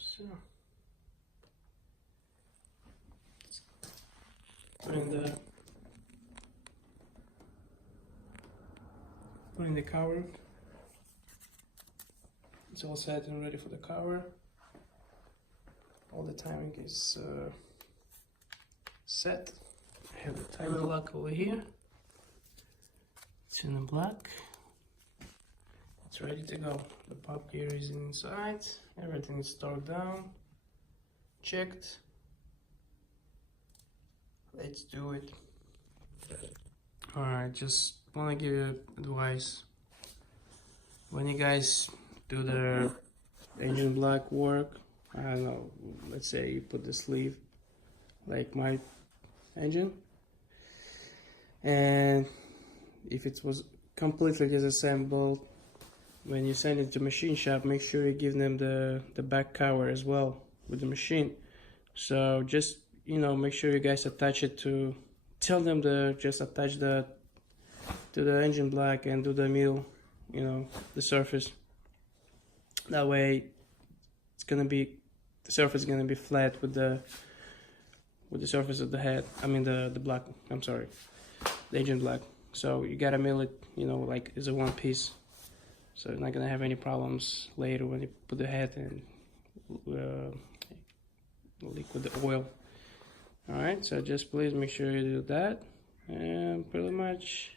So putting the cover. It's all set and ready for the cover. All the timing is set. I have the timing lock over here. It's in the black. It's ready to go. The pop gear is inside. Everything is stored down. Checked. Let's do it. Alright, just want to give you advice. When you guys do the engine block work, I don't know, let's say you put the sleeve like my engine, and if it was completely disassembled, when you send it to machine shop, make sure you give them the back cover as well with the machine. So just, you know, make sure you guys attach it to, tell them to just attach that to the engine block and do the middle, you know, the surface. That way it's gonna be, the surface is gonna be flat with the surface of the head, I mean the block, I'm sorry, the engine block. So you gotta mill it, you know, like it's a one piece, so you're not gonna have any problems later when you put the head and liquid the oil. Alright, so just please make sure you do that, and pretty much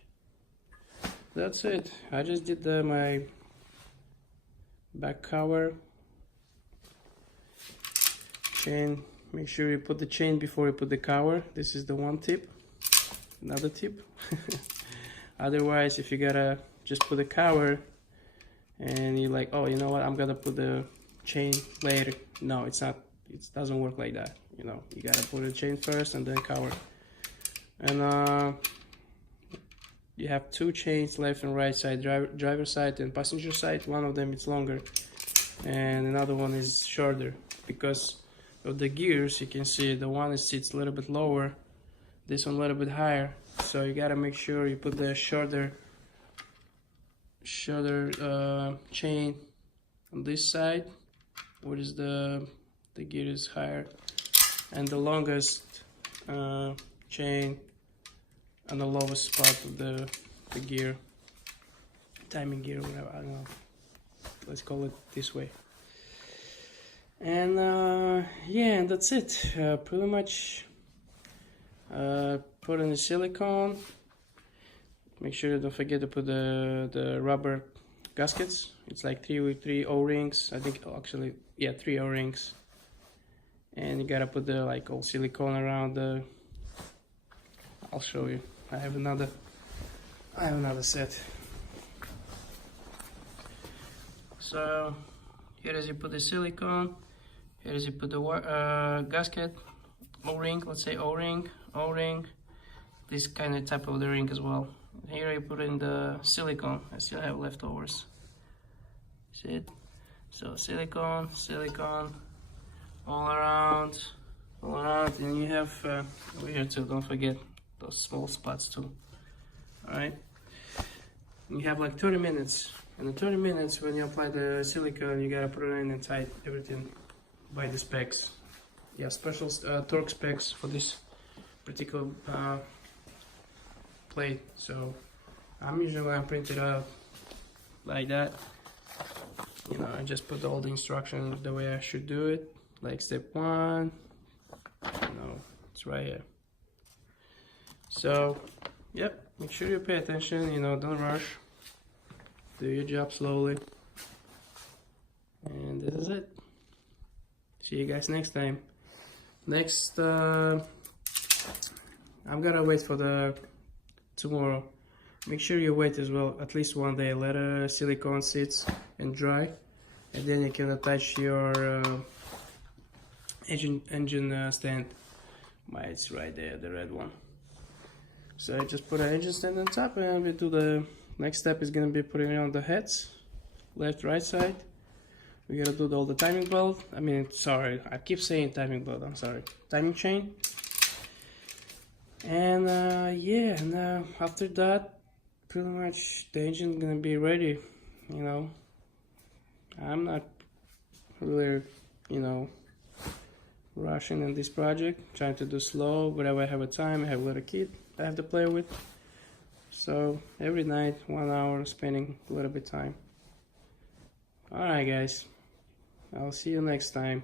that's it. I just did my back cover. Chain, make sure you put the chain before you put the cover. This is the one tip. Another tip. Otherwise, if you gotta just put the cover and you're like, oh, you know what, I'm gonna put the chain later. No, it's not, it doesn't work like that. You know, you gotta put the chain first and then cover. And you have two chains, left and right side, driver side and passenger side. One of them is longer and another one is shorter because of the gears. You can see the one sits a little bit lower, this one a little bit higher. So you gotta make sure you put the shorter chain on this side, which is the gear is higher, and the longest chain on the lowest spot of the gear, timing gear, whatever, I don't know, let's call it this way. And yeah, and that's it. Pretty much put in the silicone. Make sure you don't forget to put the rubber gaskets. It's like three O-rings, I think, actually, yeah, 3 O-rings. And you gotta put the like all silicone around the, I'll show you. I have another set. So here is you put the silicone, here is you put the gasket, O-ring, let's say O-ring, this kind of type of the ring as well. Here you put in the silicone. I still have leftovers. See it? So silicone, all around, and you have over here too. Don't forget those small spots too. All right. You have like 30 minutes. In the 30 minutes, when you apply the silicone, you gotta put it in and tight everything by the specs. Yeah, special torque specs for this particular plate. So I'm usually gonna print it out like that. You know, I just put all the instructions the way I should do it. Like step 1, you know, it's right here. So, yep, make sure you pay attention, you know, don't rush. Do your job slowly. And this is it. See you guys next time. Next, I'm gonna wait for the tomorrow. Make sure you wait as well, at least one day. Let the silicone sit and dry, and then you can attach your engine stand. It's right there, the red one. So I just put an engine stand on top, and we do the next step is gonna be putting on the heads, left, right side. We gotta do all the timing belt. I mean, sorry, I keep saying timing belt. I'm sorry, timing chain. And yeah, and after that, pretty much the engine gonna be ready. You know, I'm not really, you know, rushing in this project, trying to do slow. Whenever I have a time, I have a little kid I have to play with. So every night, 1 hour, spending a little bit time. Alright guys, I'll see you next time.